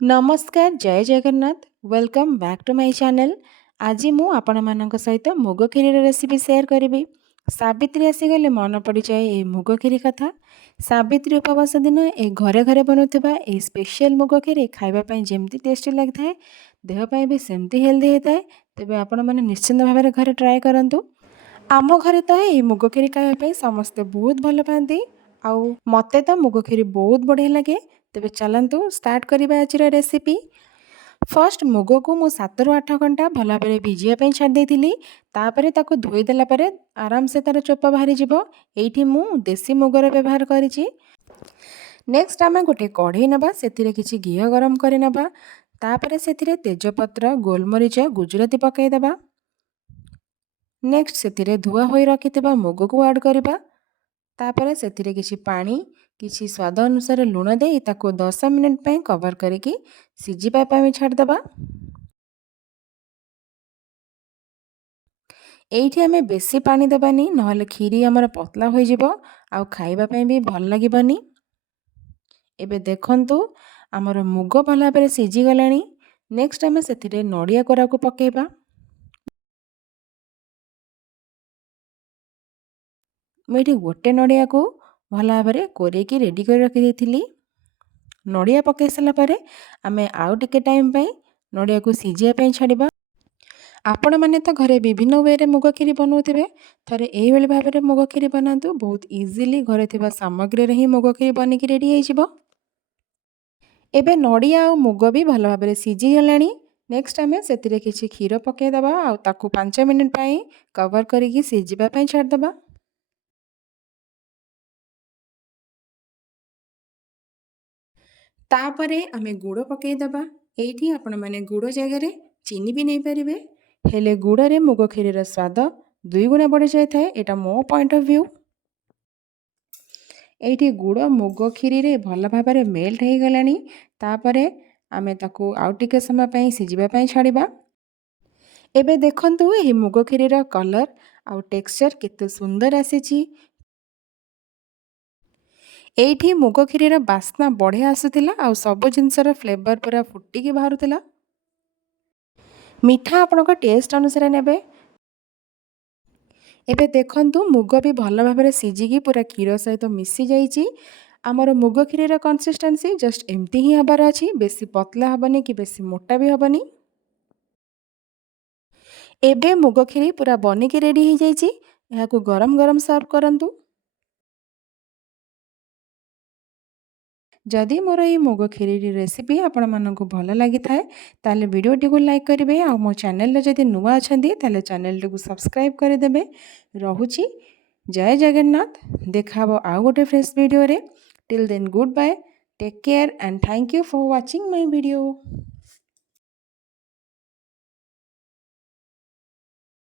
नमस्कार जय Jagannath welcome back to my channel. आज मु आपण मानक सहित मुग खीर रेसिपी शेयर करी। सावित्री आसीगले मन पड़ जाए ये मुग खीर कथा। सावित्री उपवास दिन ए घरे घरे बनूवा ये स्पेशल मुग खीर खावाई जमती टेस्टी लगी है देहपाई भी सेमती हेल्दी होता है। तेज आपण मैंने निश्चिंत भाव में घरे ट्राए करूँ। आम घरे तो ये मुग खीर खावाई समस्ते बहुत भल पाती आउ मते तो मुग खीर बहुत बढ़िया लगे। तेरे चलतु स्टार्ट करवा आज रेसिपी। फर्स्ट मुग को मु 7 ରୁ 8 घंटा भल भाव भिजिया छाड़ी तापर ताको धोईदेला आराम से तार चोपा बाहरी जीवो। एठी मु देसी मुगर व्यवहार करिछि। नेक्स्ट आम गोटे कढ़ई नबा सेथिरे किछि घी गरम करि नबा तापर सेथिरे तेजपत्र गोलमरीच गुजराती पकाई देबा। नेक्स्ट सेथिरे धुआ होई रखिथिबा मुग को ऐड करबा तापर सेथिरे किछि पानी किछि स्वाद अनुसार लुण दे ताको 10 मिनिट पे कवर करके सिझिबा पे छाड़देबा। एठी आमे बेसी पानी देबानी नहले खीरी हमर पतला हो जिवो आ खाइबा पे भी भल लागिबनी। एबे देखंतु हमर मुग भला भाबरे सिझी गलानी। नेक्स्ट आमे सेथिरे नडिया कोरा को पकेबा। मुझे गोटे नड़िया को भल भाव में कोरेकी रेडी कर रखी देथिली। नड़िया पकई सारापर आम आउ टिके टाइम पे नड़िया को सिझाई छाड़ा। आपण मैंने तो घरे विभिन्न वे रे मुग खीर बनाऊे थे यही भाव में मुग खीर बनातु बहुत इजिली घरे थिबा सामग्री ही मुग खीर बनिकी रेडी हो। एबे नड़िया और मुग भी भल भाव में सिझी गलानी। नेक्स्ट आम से किसी क्षीर पकईदबा आ 5 मिनिट कवर करके सिझापी छाड़देबा। तापरे आमे गुड़ पकईदबा। एठी आपण माने गुड़ जगह चीनी भी नहीं पारे हेले गुड़े मुग खीर स्वाद 2 गुणा बढ़ी जाए। एटा मो पॉइंट ऑफ व्यू। एठी गुड़ मुग खीर रे भल भाव में मेल्ट हो गलानी। तापरे आमे ताकू आउ टिके समय पे सिझिबा छाड़िबा। एबे देखंतु एही मुग खीर रा कलर आउ टेक्सचर केते सुंदर आसीची। एठी मुग खीर बास्ना बढ़िया आसुथिला आउ सब जिनसर फ्लेवर पूरा फुटिकी बाहरुथिला। मीठा आपनका टेस्ट अनुसार नेबे। एबे देखंतु मुग भी भल भाव में सिझिकी पूरा क्षीर सहित मिसी जाइछि। आमर मुग खीर कंसिस्टेंसी जस्ट एमती ही हबार अछि। बेसी पतला हबनी कि बेसी मोटा भी हबनी। एबे मुग खीर पूरा बनिकी रेडी हो जाइछि। एहाकू गरम गरम सर्व करंतु। जदि मोर ये मुग खीर रेसिपी आपण मानक भल लगी थाए ताले वीडियो को लाइक करेंगे और मो चैनल जदि नुआ अच्छी ताले चैनल को सब्सक्राइब करदेवे। रहुची जय जगन्नाथ। देखा आउ गोटे फ्रेश वीडियो रे। Till then good bye take care and thank you for watching my video.